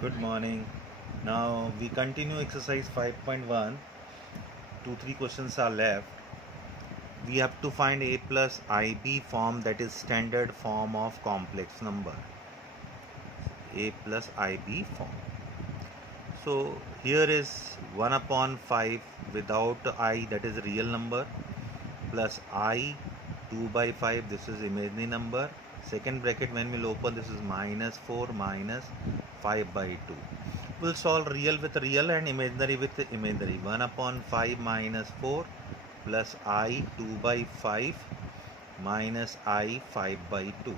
Good morning. Now we continue exercise 5.1. 2 3 questions are left. We have to find a plus ib form, that is standard form of complex number. A plus ib form. So here is 1 upon 5 without I, that is real number, plus I 2 by 5, this is imaginary number. Second bracket when we'll open, this is minus 4 minus 5 by 2. We'll solve real with real and imaginary with imaginary. 1 upon 5 minus 4 plus I 2 by 5 minus I 5 by 2.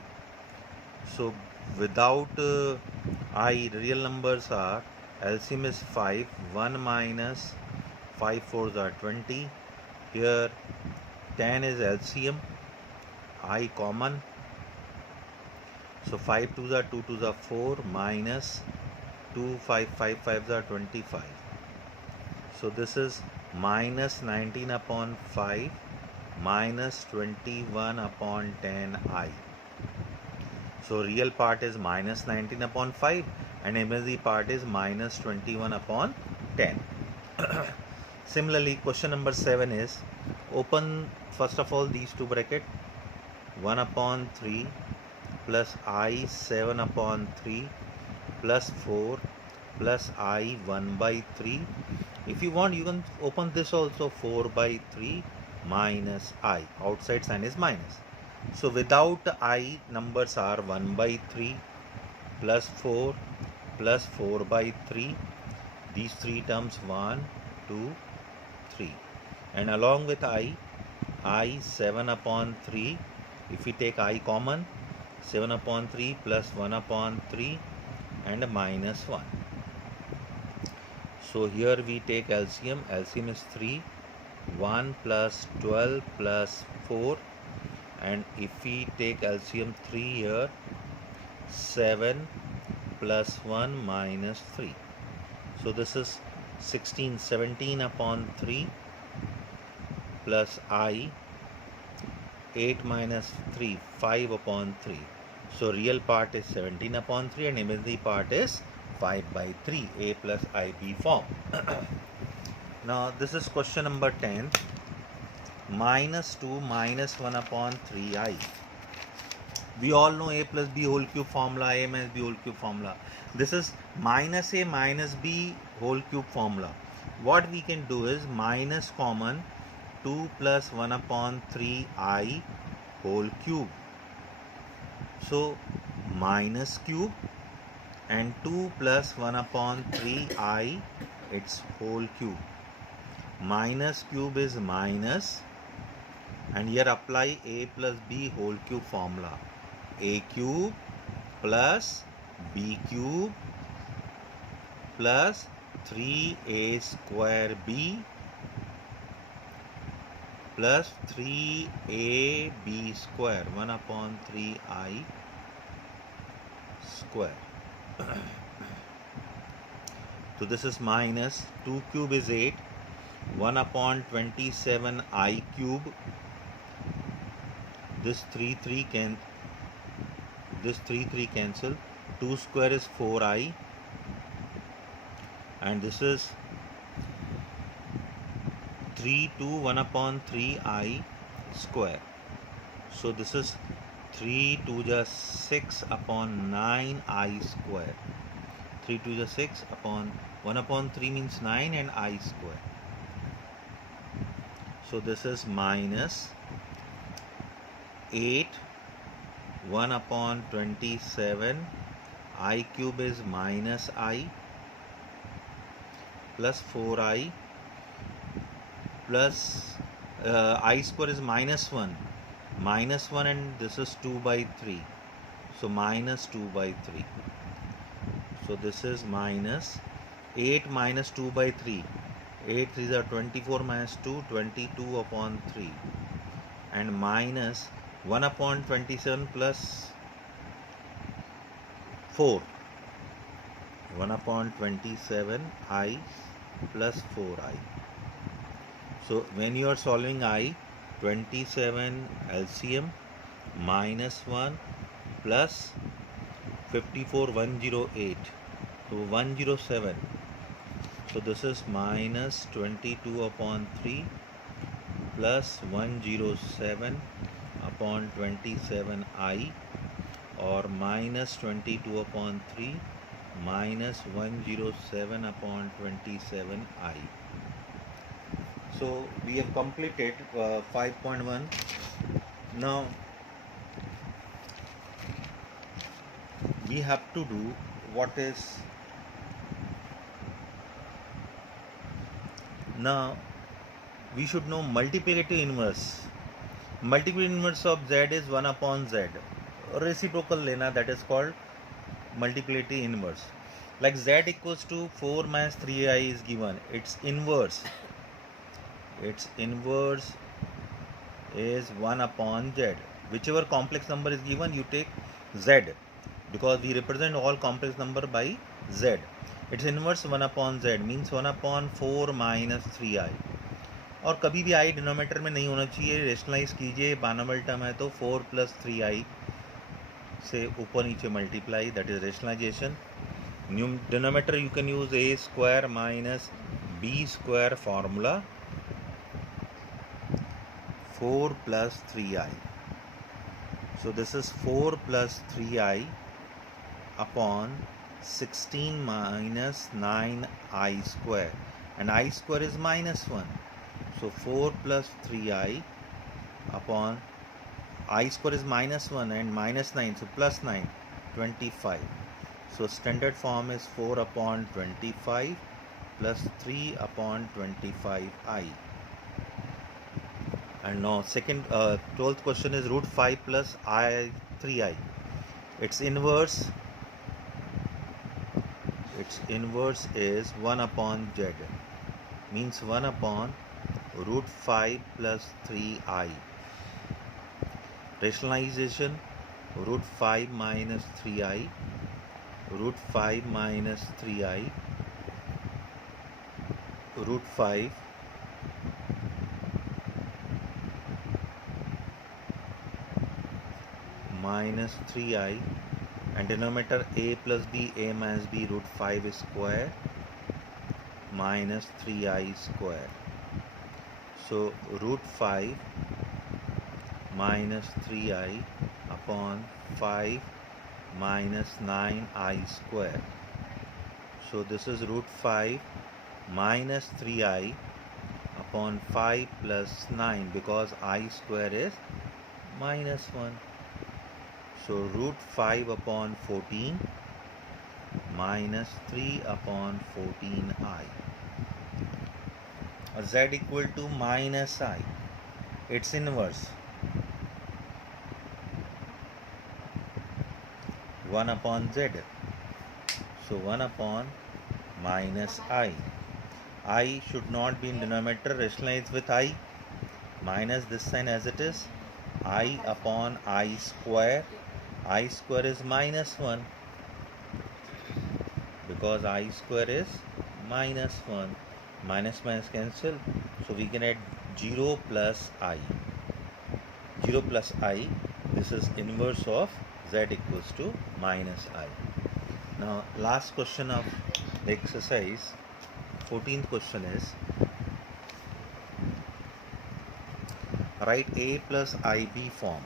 So without I, real numbers are LCM is 5, 1 minus 5 fours are 20. Here 10 is LCM, I common. So 5 twos are 2 twos are 4 minus 2 5 5 fives are 25. So this is minus 19 upon 5 minus 21 upon 10I. So real part is minus 19 upon 5 and imaginary part is minus 21 upon 10. Similarly, question number 7 is, open first of all these two bracket, 1 upon 3 plus I 7 upon 3 plus 4 plus I 1 by 3. If you want, you can open this also, 4 by 3 minus I. Outside sign is minus. So without I, numbers are 1 by 3 plus 4 plus 4 by 3. These three terms 1, 2, 3. And along with I 7 upon 3. If we take I common, 7 upon 3 plus 1 upon 3 and minus 1. So here we take LCM. LCM is 3. 1 plus 12 plus 4. And if we take LCM 3 here, 7 plus 1 minus 3. So this is 16, 17 upon 3 plus I, 8 minus 3, 5 upon 3. So real part is 17 upon 3 and imaginary part is 5 by 3, A plus IB form. Now this is question number 10. Minus 2 minus 1 upon 3I. We all know A plus B whole cube formula, A minus B whole cube formula. This is minus A minus B whole cube formula. What we can do is minus common, 2 plus 1 upon 3I whole cube. So minus cube and 2 plus 1 upon 3I, its whole cube. Minus cube is minus, and here apply A plus B whole cube formula. A cube plus B cube plus 3A square B plus 3AB square, 1 upon 3I square. So this is minus, 2 cube is 8, 1 upon 27I cube. This 3 cancel. 2 square is 4I, and this is 3 2 1 upon 3I square. So this is 3 2 just 6 upon 9I square. 3 2 just 6 upon 1 upon 3 means 9 and I square. So this is minus 8 1 upon 27, I cube is minus I plus 4I plus I square is minus 1 and this is 2 by 3. So minus 2 by 3. So this is minus 8 minus 2 by 3. 8 3s are 24 minus 2, 22 upon 3. And minus 1 upon 27 plus 4. 1 upon 27 I plus 4I. So when you are solving I, 27 LCM minus 1 plus 54 108 So 107. So this is minus 22 upon 3 plus 107 upon 27i, or minus 22 upon 3 minus 107 upon 27i. So we have completed 5.1. Now we have to do what is now we should know multiplicative inverse. Multiplicative inverse of z is 1 upon z. Reciprocal lena, that is called multiplicative inverse. Like z equals to 4 minus 3i is given. Its inverse is 1 upon z. Whichever complex number is given, you take z, because we represent all complex number by z. Its inverse 1 upon z means 1 upon 4 minus 3i. और कभी भी i denominator में नहीं होना चाहिए, rationalise कीजिए, binomial term है तो 4 प्लस 3i से ऊपर नीचे multiply, that is rationalisation. Denominator you can use a square minus b square formula 4 plus 3i. So this is 4 plus 3i upon 16 minus 9i square, and I square is minus 1. So 4 plus 3i upon I square is minus 1 and minus 9, so plus 9, 25. So standard form is 4 upon 25 plus 3 upon 25i. And now second 12th question is root 5 plus I 3i. Its inverse is 1 upon z, means 1 upon root 5 plus 3i. Rationalization, root 5 minus 3i, root 5 minus 3i, root 5 minus 3i, and denominator a plus b, a minus b, root 5 square minus 3i square. So root 5 minus 3i upon 5 minus 9i square. So this is root 5 minus 3i upon 5 plus 9, because I square is minus 1. So root 5 upon 14 minus 3 upon 14i. Z equal to minus I. Its inverse 1 upon z. So 1 upon minus I. I should not be in denominator, rationalize with I. Minus this sign as it is. I upon I square. I square is minus 1, because I square is minus 1. Minus minus cancel. So we can add 0 plus I. 0 plus I. This is inverse of z equals to minus I. Now last question of the exercise, 14th question is, write a plus ib form.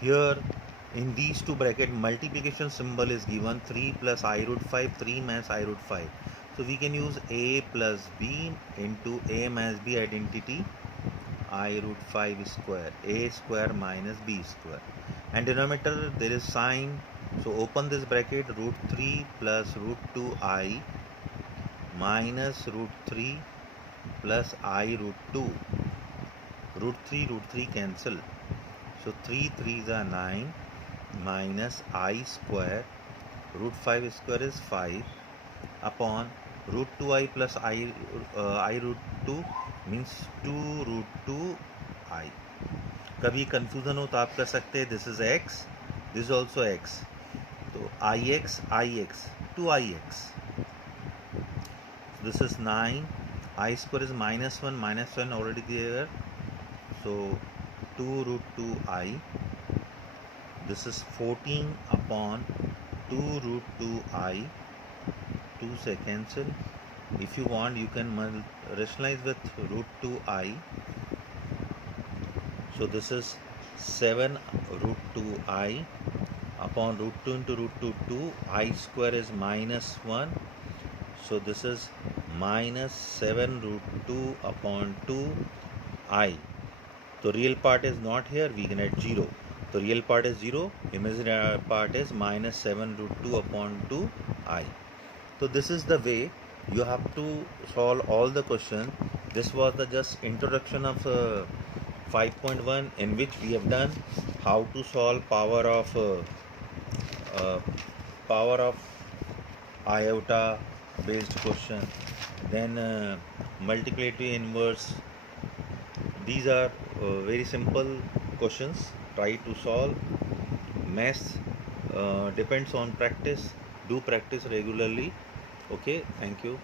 Here in these two bracket, multiplication symbol is given 3 plus I root 5, 3 minus I root 5. So we can use a plus b into a minus b identity, I root 5 square, a square minus b square. And denominator there is sign, so open this bracket, root 3 plus root 2i minus root 3 plus I root 2. Root 3 cancel. So 3 3s are 9 minus I square, root 5 square is 5, upon root 2i plus I root 2 means 2 root 2i. कभी confusion हो तो आप कर सकते हैं, this is x, this is also x, तो ix 2ix. This is 9, I square is minus 1 already there, so 2 root 2i. This is 14 upon 2 root 2i 2 से cancel. If you want, you can rationalize with root 2i. So this is 7 root 2i upon root 2 into root 2, I square is minus 1. So this is minus 7 root 2 upon 2i. So real part is not here, we can add 0. So real part is 0, imaginary part is minus 7 root 2 upon 2i. So this is the way you have to solve all the questions. This was the just introduction of 5.1, in which we have done how to solve power of iota based question, then multiplicative inverse. These are very simple questions. Try to solve. Maths depends on practice. Do practice regularly. Okay, thank you.